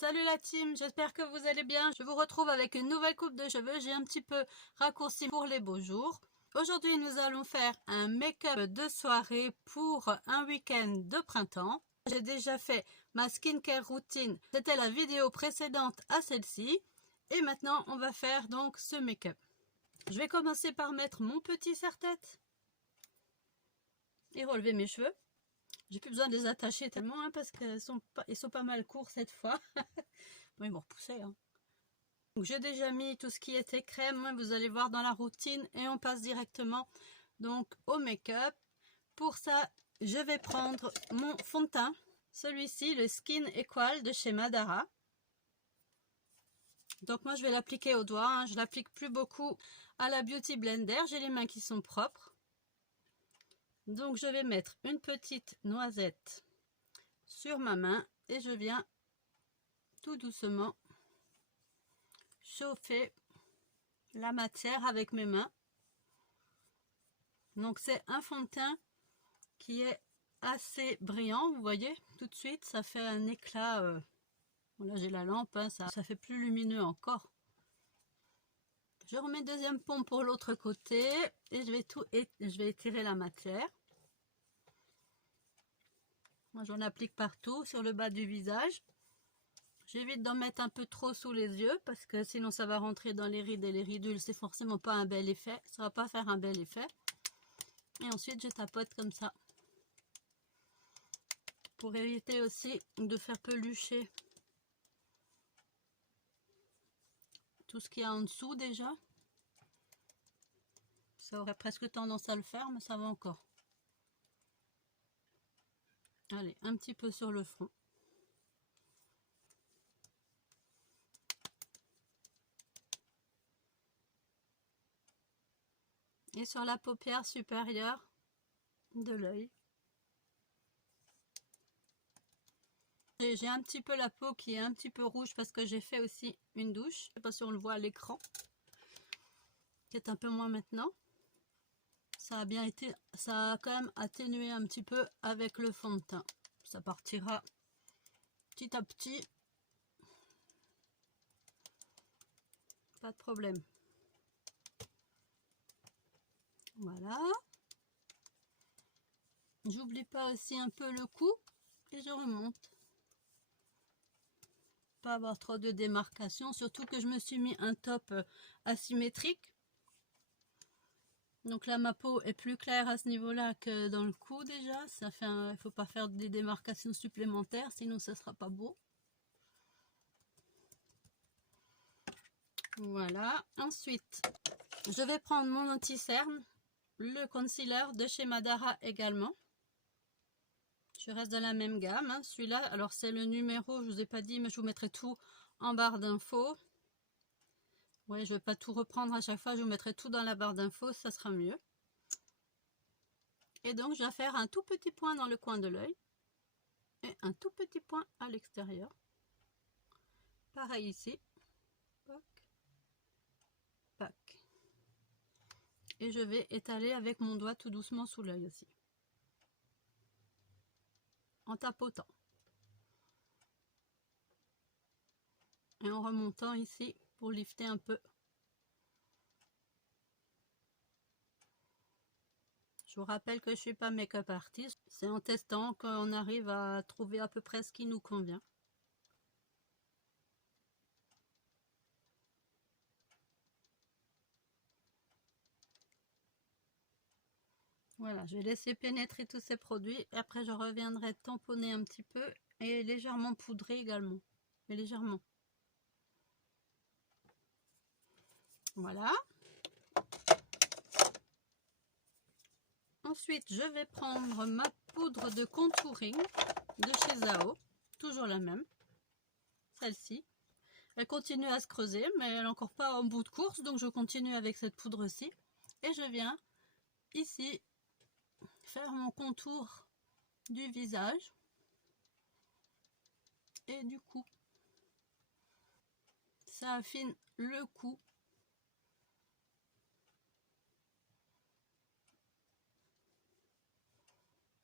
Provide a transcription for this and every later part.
Salut la team, j'espère que vous allez bien. Je vous retrouve avec une nouvelle coupe de cheveux. J'ai un petit peu raccourci pour les beaux jours. Aujourd'hui, nous allons faire un make-up de soirée pour un week-end de printemps. J'ai déjà fait ma skincare routine. C'était la vidéo précédente à celle-ci. Et maintenant, on va faire donc ce make-up. Je vais commencer par mettre mon petit serre-tête et relever mes cheveux. J'ai plus besoin de les attacher tellement parce qu'ils sont pas mal courts cette fois. Bon, ils vont repousser. Hein. Donc j'ai déjà mis tout ce qui était crème, vous allez voir dans la routine, et on passe directement donc au make-up. Pour ça, je vais prendre mon fond de teint, celui-ci, le Skin Equal de chez Madara. Donc moi je vais l'appliquer au doigt, hein. Je l'applique plus beaucoup à la Beauty Blender, j'ai les mains qui sont propres. Donc je vais mettre une petite noisette sur ma main et je viens tout doucement chauffer la matière avec mes mains. Donc c'est un fond de teint qui est assez brillant, vous voyez, tout de suite ça fait un éclat. Là j'ai la lampe, hein, ça fait plus lumineux encore. Je remets deuxième pompe pour l'autre côté et je vais étirer la matière. Moi j'en applique partout sur le bas du visage. J'évite d'en mettre un peu trop sous les yeux parce que sinon ça va rentrer dans les rides et les ridules, c'est forcément pas un bel effet, ça va pas faire un bel effet. Et ensuite je tapote comme ça pour éviter aussi de faire pelucher tout ce qu'il y a en dessous déjà. Ça aurait presque tendance à le faire, mais ça va encore. Allez, un petit peu sur le front. Et sur la paupière supérieure de l'œil. J'ai un petit peu la peau qui est un petit peu rouge parce que j'ai fait aussi une douche. Je ne sais pas si on le voit à l'écran. Peut-être un peu moins maintenant. Ça a bien été, ça a quand même atténué un petit peu avec le fond de teint. Ça partira petit à petit. Pas de problème. Voilà. J'oublie pas aussi un peu le cou et je remonte. Pas avoir trop de démarcation, surtout que je me suis mis un top asymétrique. Donc là ma peau est plus claire à ce niveau là que dans le cou déjà. Ça fait il faut pas faire des démarcations supplémentaires, sinon ça sera pas beau. Voilà. Ensuite je vais prendre mon anti-cerne, le concealer de chez Madara également. Je reste dans la même gamme, hein. Celui-là, alors c'est le numéro, je vous ai pas dit, mais je vous mettrai tout en barre d'infos. Ouais, je vais pas tout reprendre à chaque fois, je vous mettrai tout dans la barre d'infos, ça sera mieux. Et donc je vais faire un tout petit point dans le coin de l'œil et un tout petit point à l'extérieur. Pareil ici. Pac, pac. Et je vais étaler avec mon doigt tout doucement sous l'œil aussi. En tapotant. Et en remontant ici pour lifter un peu. Je vous rappelle que je ne suis pas make-up artiste. C'est en testant qu'on arrive à trouver à peu près ce qui nous convient. Voilà, je vais laisser pénétrer tous ces produits. Et après, je reviendrai tamponner un petit peu et légèrement poudrer également. Mais légèrement. Voilà. Ensuite, je vais prendre ma poudre de contouring de chez Zao. Toujours la même. Celle-ci. Elle continue à se creuser, mais elle n'est encore pas en bout de course. Donc, je continue avec cette poudre-ci. Et je viens ici faire mon contour du visage et du cou. Ça affine le cou.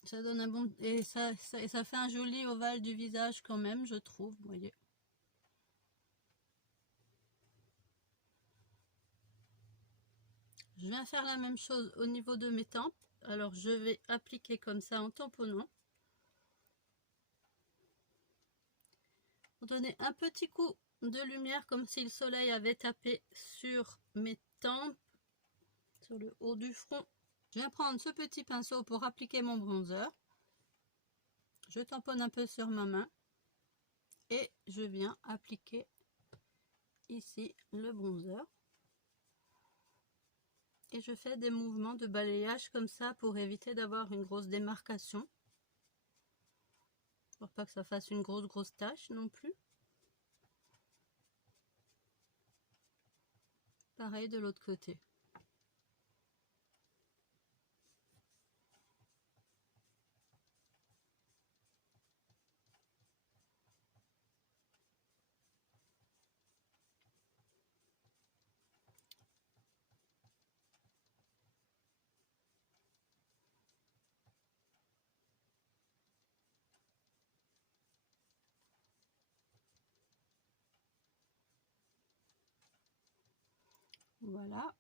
Ça donne un bon... Et ça fait un joli ovale du visage quand même, je trouve, vous voyez. Je viens faire la même chose au niveau de mes tempes. Alors je vais appliquer comme ça en tamponnant. Pour donner un petit coup de lumière comme si le soleil avait tapé sur mes tempes, sur le haut du front. Je viens prendre ce petit pinceau pour appliquer mon bronzer. Je tamponne un peu sur ma main et je viens appliquer ici le bronzer. Et je fais des mouvements de balayage comme ça pour éviter d'avoir une grosse démarcation. Pour pas que ça fasse une grosse tache non plus. Pareil de l'autre côté. Voilà.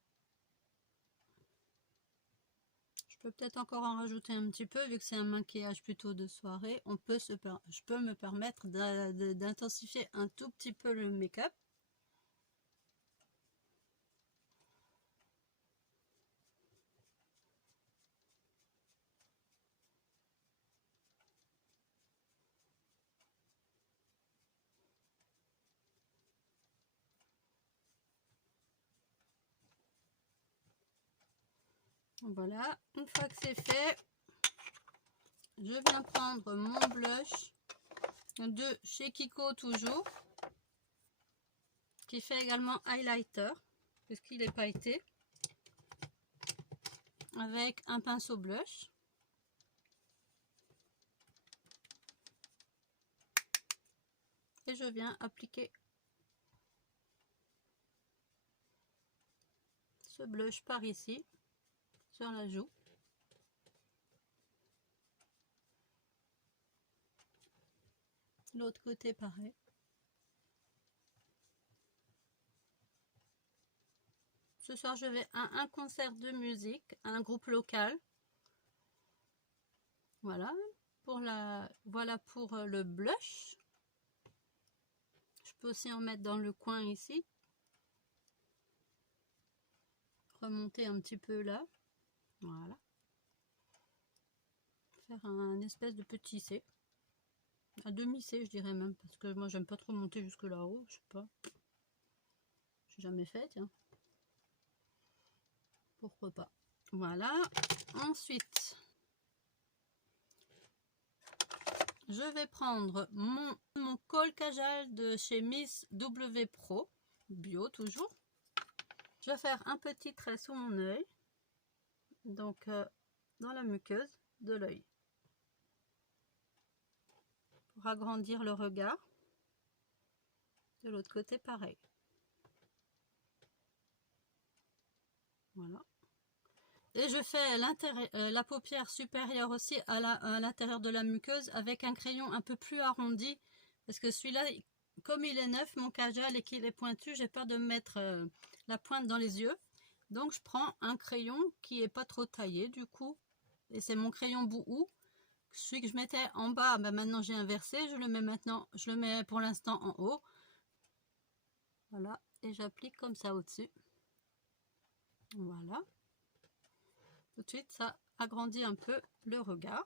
Je peux peut-être encore en rajouter un petit peu, vu que c'est un maquillage plutôt de soirée. Je peux me permettre d'intensifier un tout petit peu le make-up. Voilà, une fois que c'est fait, je viens prendre mon blush de chez Kiko toujours, qui fait également highlighter, puisqu'il est pailleté, avec un pinceau blush. Et je viens appliquer ce blush par ici, sur la joue. L'autre côté pareil. Ce soir je vais à un concert de musique, à un groupe local. Voilà pour le blush. Je peux aussi en mettre dans le coin ici. Remonter un petit peu là. Voilà. Faire un espèce de petit C. Un demi-C je dirais même, parce que moi j'aime pas trop monter jusque là-haut, je sais pas. J'ai jamais fait, tiens. Pourquoi pas. Voilà. Ensuite, je vais prendre mon col Kajal de chez Miss W Pro, bio toujours. Je vais faire un petit trait sous mon œil, donc dans la muqueuse de l'œil, pour agrandir le regard. De l'autre côté, pareil. Voilà. Et je fais la paupière supérieure aussi à l'intérieur de la muqueuse avec un crayon un peu plus arrondi, parce que celui-là, comme il est neuf, mon kajal, et qu'il est pointu, j'ai peur de mettre la pointe dans les yeux. Donc je prends un crayon qui est pas trop taillé du coup, et c'est mon crayon Bouhou. Celui que je mettais en bas, ben maintenant j'ai inversé, je le mets pour l'instant en haut. Voilà, et j'applique comme ça au-dessus. Voilà. Tout de suite, ça agrandit un peu le regard.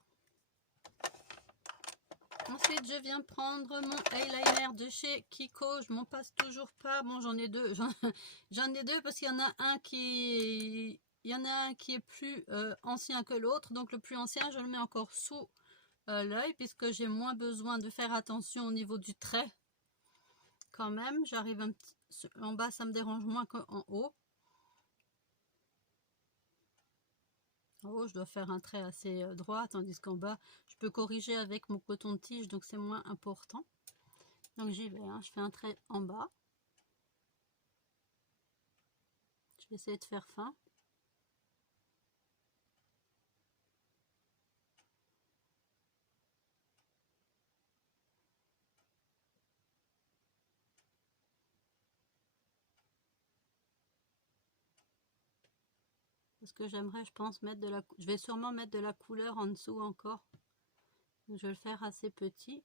Ensuite, je viens prendre mon eyeliner de chez Kiko. Je m'en passe toujours pas. Bon, j'en ai deux. J'en ai deux parce qu'il y en a un qui est plus ancien que l'autre. Donc, le plus ancien, je le mets encore sous l'œil puisque j'ai moins besoin de faire attention au niveau du trait. Quand même, j'arrive un petit... En bas, ça me dérange moins qu'en haut. En haut, je dois faire un trait assez droit, tandis qu'en bas, je peux corriger avec mon coton-tige, donc c'est moins important. Donc j'y vais, hein. Je fais un trait en bas. Je vais essayer de faire fin. parce que j'aimerais, je pense, mettre de la... Je vais sûrement mettre de la couleur en dessous encore. Donc, je vais le faire assez petit.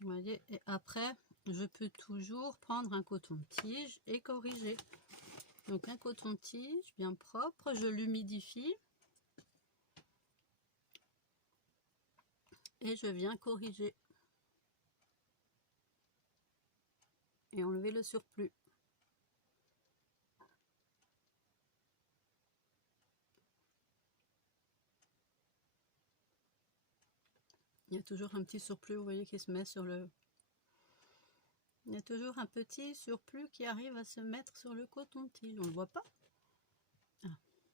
Vous voyez, et après, je peux toujours prendre un coton-tige et corriger. Donc, un coton-tige bien propre, je l'humidifie. Et je viens corriger. Et enlever le surplus. Il y a toujours un petit surplus, vous voyez, qui se met sur le... Il y a toujours un petit surplus qui arrive à se mettre sur le coton-tige. On ne le voit pas? Ah,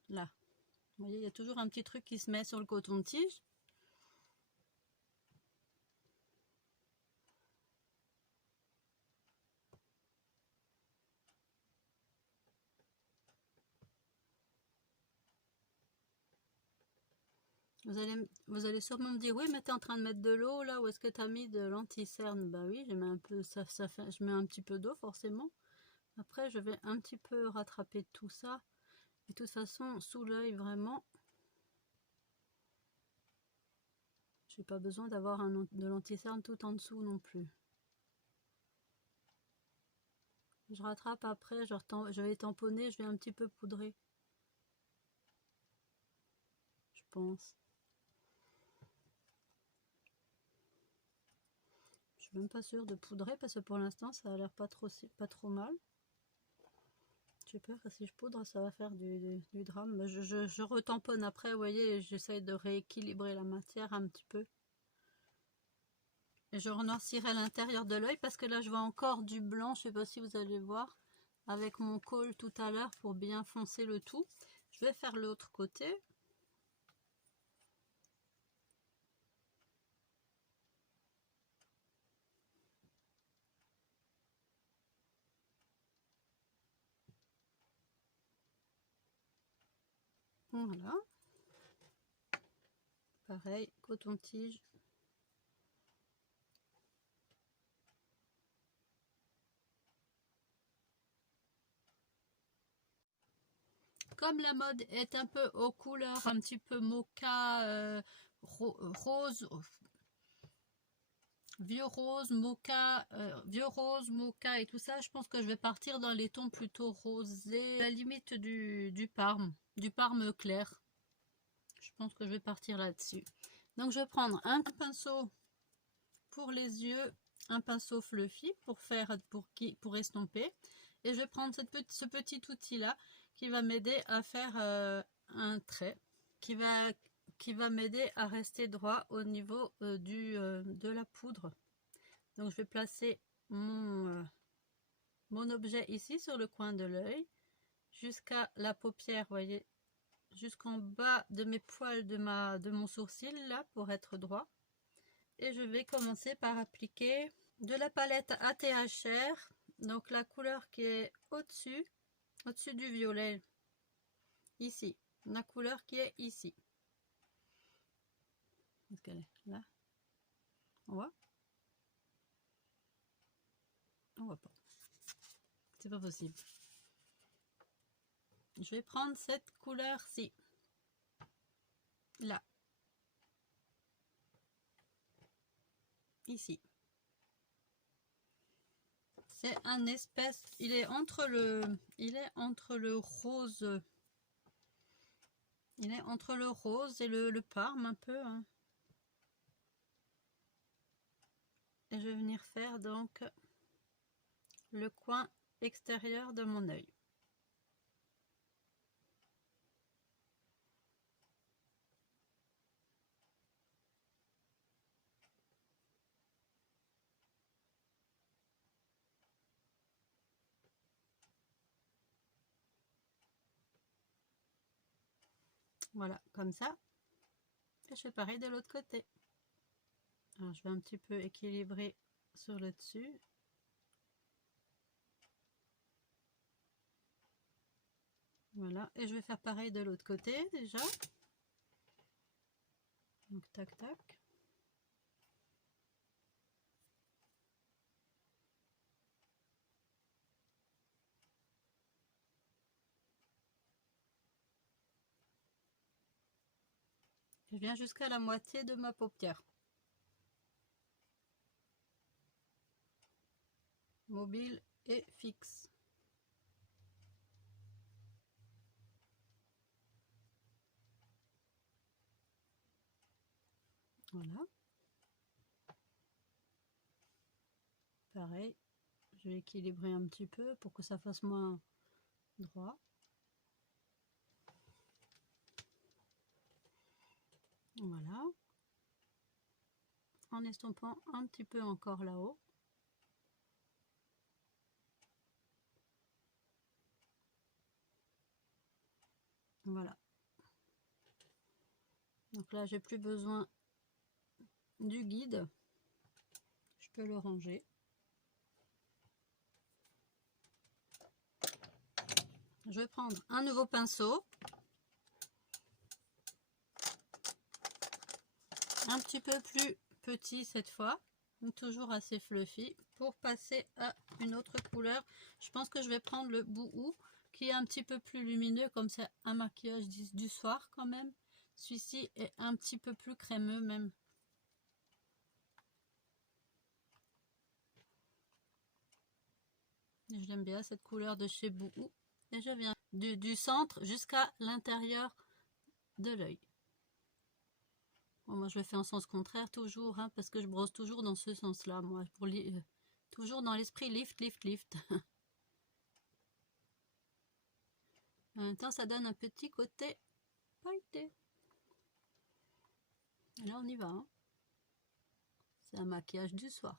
là. Vous voyez, il y a toujours un petit truc qui se met sur le coton-tige. Vous allez sûrement me dire, oui, mais tu es en train de mettre de l'eau là, où est-ce que tu as mis de l'anti-cerne? Bah oui, je mets un peu, je mets un petit peu d'eau forcément. Après, je vais un petit peu rattraper tout ça. Et de toute façon, sous l'œil, vraiment, j'ai pas besoin d'avoir de l'anti-cerne tout en dessous non plus. Je rattrape après, je vais tamponner, je vais un petit peu poudrer. Je pense. Je suis même pas sûre de poudrer parce que pour l'instant ça a l'air pas trop mal. J'ai peur que si je poudre ça va faire du drame. Je retamponne après, vous voyez, j'essaye de rééquilibrer la matière un petit peu. Et je renoircirai l'intérieur de l'œil parce que là je vois encore du blanc, je sais pas si vous allez voir, avec mon col tout à l'heure pour bien foncer le tout. Je vais faire l'autre côté. Voilà. Pareil, coton-tige. Comme la mode est un peu aux couleurs un petit peu mocha, rose, vieux rose, mocha et tout ça, je pense que je vais partir dans les tons plutôt rosés, à la limite du parme clair. Je pense que je vais partir là-dessus. Donc je vais prendre un pinceau pour les yeux, un pinceau fluffy pour estomper, et je vais prendre ce petit outil là qui va m'aider à faire un trait qui va m'aider à rester droit au niveau de la poudre. Donc je vais placer mon objet ici sur le coin de l'œil jusqu'à la paupière, vous voyez, jusqu'en bas de mes poils de mon sourcil là pour être droit. Et je vais commencer par appliquer de la palette ATHR, donc la couleur qui est au-dessus du violet, ici, la couleur qui est ici. Est-ce qu'elle est là? On voit? On voit pas. C'est pas possible. Je vais prendre cette couleur-ci. Là. Ici. C'est un espèce, il est entre le rose, il est entre le rose et le parme un peu, hein. Et je vais venir faire donc le coin extérieur de mon œil. Voilà, comme ça. Et je fais pareil de l'autre côté. Alors, je vais un petit peu équilibrer sur le dessus. Voilà, et je vais faire pareil de l'autre côté déjà. Donc, tac, tac. Je viens jusqu'à la moitié de ma paupière. Mobile et fixe. Voilà. Pareil, je vais équilibrer un petit peu pour que ça fasse moins droit. Voilà. En estompant un petit peu encore là-haut. Voilà. Donc là, j'ai plus besoin du guide. Je peux le ranger. Je vais prendre un nouveau pinceau. Un petit peu plus petit cette fois. Toujours assez fluffy. Pour passer à une autre couleur, je pense que je vais prendre le Bouhou qui est un petit peu plus lumineux, comme c'est un maquillage du soir quand même. Celui-ci est un petit peu plus crémeux même. Je l'aime bien cette couleur de chez Bouhou. Et je viens du centre jusqu'à l'intérieur de l'œil. Bon, moi je le fais en sens contraire toujours, hein, parce que je brosse toujours dans ce sens-là, moi, pour toujours dans l'esprit lift, lift, lift. En même temps, ça donne un petit côté pailleté. Et là, on y va. Hein. C'est un maquillage du soir.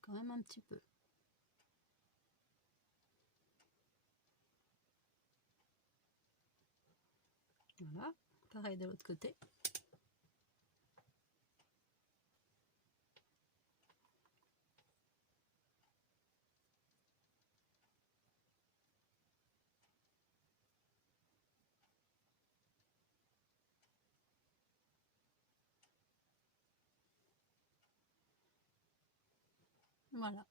Quand même un petit peu. Voilà. Pareil de l'autre côté. Voilà.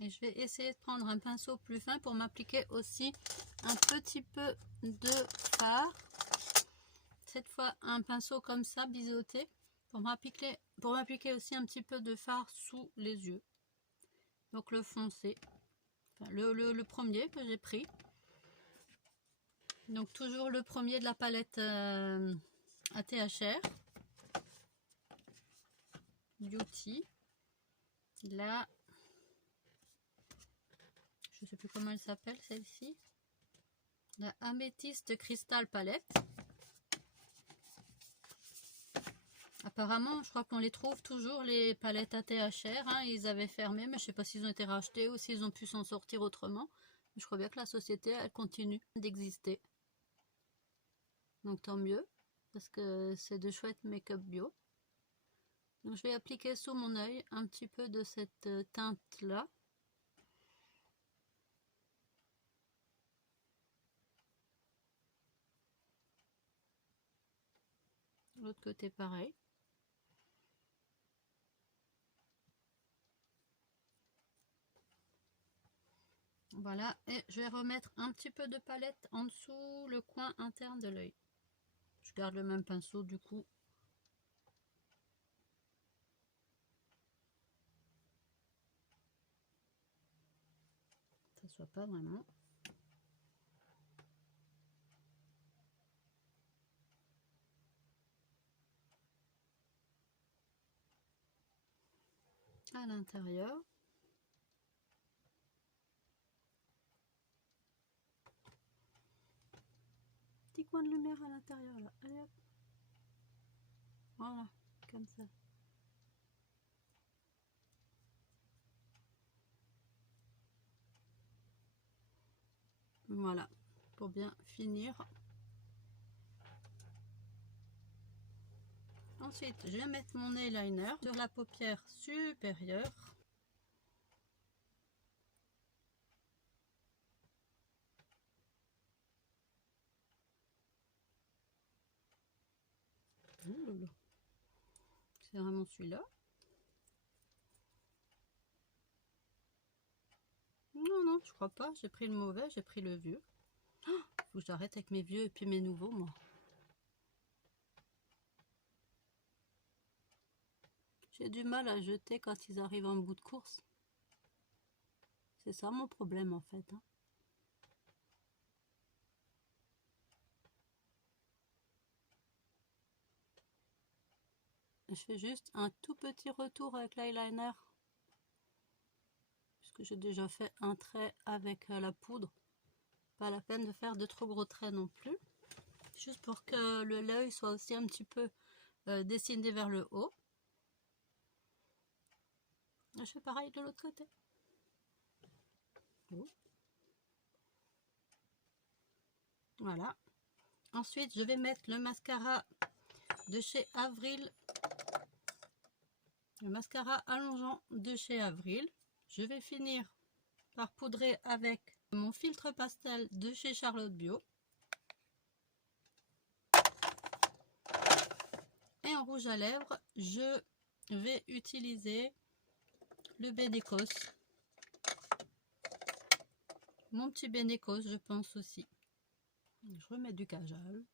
Et je vais essayer de prendre un pinceau plus fin pour m'appliquer aussi un petit peu de fard. Cette fois, un pinceau comme ça, biseauté, pour m'appliquer aussi un petit peu de fard sous les yeux. Donc le foncé, enfin, le premier que j'ai pris. Donc toujours le premier de la palette ATHR. Beauty. Là, je sais plus comment elle s'appelle celle-ci. La Améthyste Cristal Palette. Apparemment, je crois qu'on les trouve toujours, les palettes ATHR. Hein, ils avaient fermé, mais je ne sais pas s'ils ont été rachetés ou s'ils ont pu s'en sortir autrement. Je crois bien que la société, elle continue d'exister. Donc tant mieux, parce que c'est de chouettes make-up bio. Donc je vais appliquer sous mon œil un petit peu de cette teinte-là. L'autre côté pareil. Voilà, et je vais remettre un petit peu de palette en dessous le coin interne de l'œil. Je garde le même pinceau du coup. Ça soit pas vraiment. À l'intérieur. Petit coin de lumière à l'intérieur là. Allez hop. Voilà, comme ça. Voilà, pour bien finir. Ensuite, je vais mettre mon eyeliner sur la paupière supérieure. C'est vraiment celui-là. Non, je crois pas. J'ai pris le mauvais, j'ai pris le vieux. Oh, faut que j'arrête avec mes vieux et puis mes nouveaux, moi. J'ai du mal à jeter quand ils arrivent en bout de course. C'est ça mon problème en fait. Hein. Je fais juste un tout petit retour avec l'eyeliner. Puisque j'ai déjà fait un trait avec la poudre. Pas la peine de faire de trop gros traits non plus. Juste pour que l'œil soit aussi un petit peu dessiné vers le haut. Je fais pareil de l'autre côté. Oh. Voilà. Ensuite, je vais mettre le mascara de chez Avril. Le mascara allongeant de chez Avril. Je vais finir par poudrer avec mon filtre pastel de chez Charlotte Bio. Et en rouge à lèvres, je vais utiliser le Benecos. Mon petit Benecos, je pense aussi. Je remets du kajal.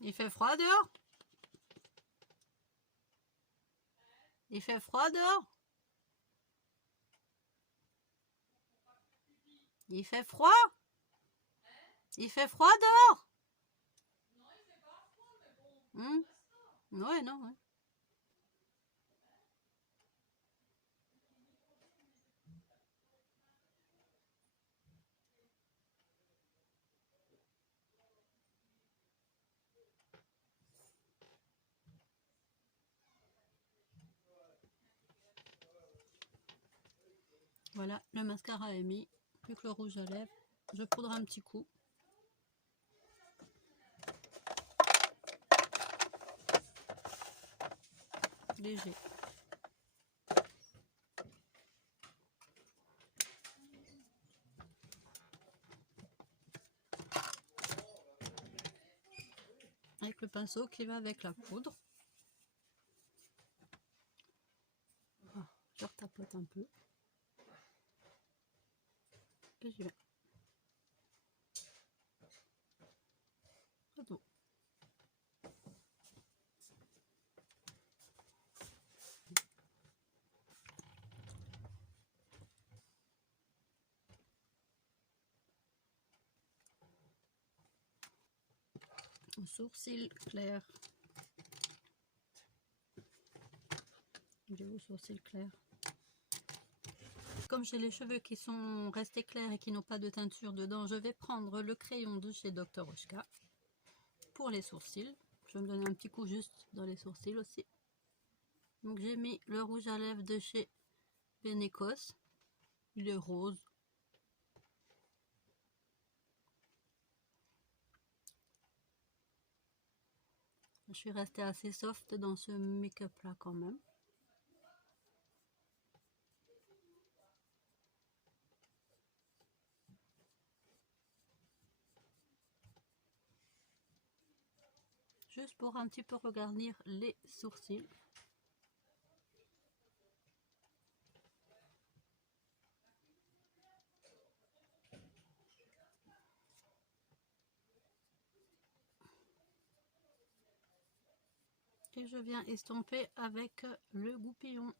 Il fait froid dehors? Il fait froid dehors? Il fait froid? Il fait froid dehors? Non, il fait pas froid, mais bon. Ouais, non, ouais. Voilà, le mascara est mis. Plus que le rouge à lèvres. Je poudre un petit coup. Léger. Avec le pinceau qui va avec la poudre. Ah, je retapote un peu. Et j'y vais. Pardon. Sourcils clairs. J'ai vos sourcils clairs. Comme j'ai les cheveux qui sont restés clairs et qui n'ont pas de teinture dedans, je vais prendre le crayon de chez Dr. Oshka pour les sourcils. Je vais me donner un petit coup juste dans les sourcils aussi. Donc j'ai mis le rouge à lèvres de chez Benecos. Il est rose. Je suis restée assez soft dans ce make-up là quand même. Juste pour un petit peu regarnir les sourcils. Et je viens estomper avec le goupillon.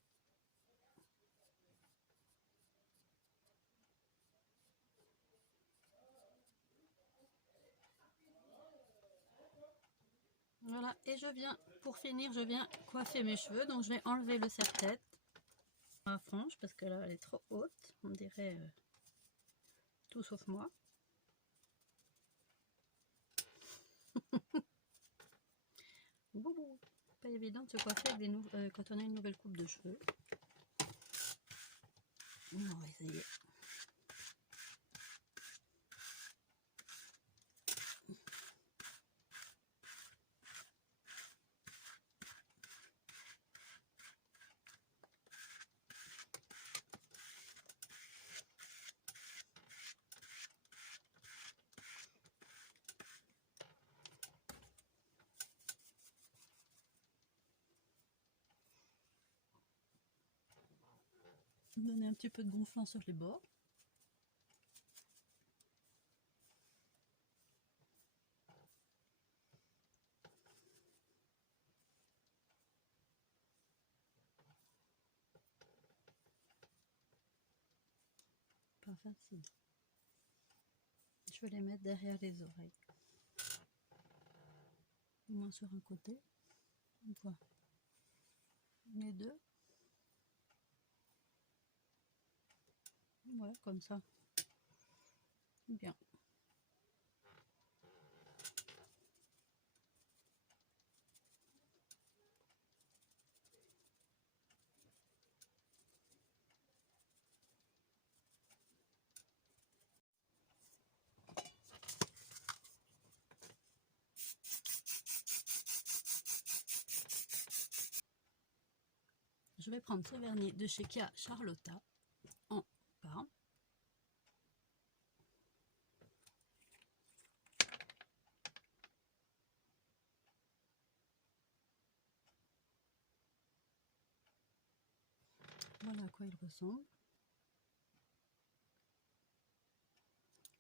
Voilà, et je viens, pour finir, je viens coiffer mes cheveux. Donc je vais enlever le serre-tête à frange parce que là elle est trop haute, on dirait tout sauf moi. Pas évident de se coiffer avec quand on a une nouvelle coupe de cheveux. On va essayer. Donner un petit peu de gonflant sur les bords. Pas facile. Je vais les mettre derrière les oreilles. Au moins sur un côté. On voit les deux. Voilà, comme ça. Bien. Je vais prendre ce vernis de chez Kia Charlotta en bas. Voilà à quoi il ressemble.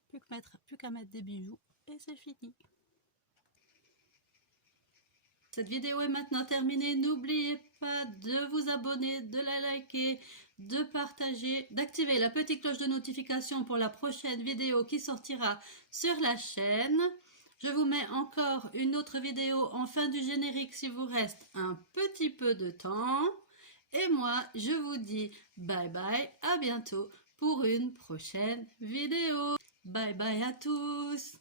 Plus qu'à mettre des bijoux et c'est fini. Cette vidéo est maintenant terminée. N'oubliez pas de vous abonner, de la liker, de partager, d'activer la petite cloche de notification pour la prochaine vidéo qui sortira sur la chaîne. Je vous mets encore une autre vidéo en fin du générique s'il vous reste un petit peu de temps. Et moi, je vous dis bye bye, à bientôt pour une prochaine vidéo. Bye bye à tous.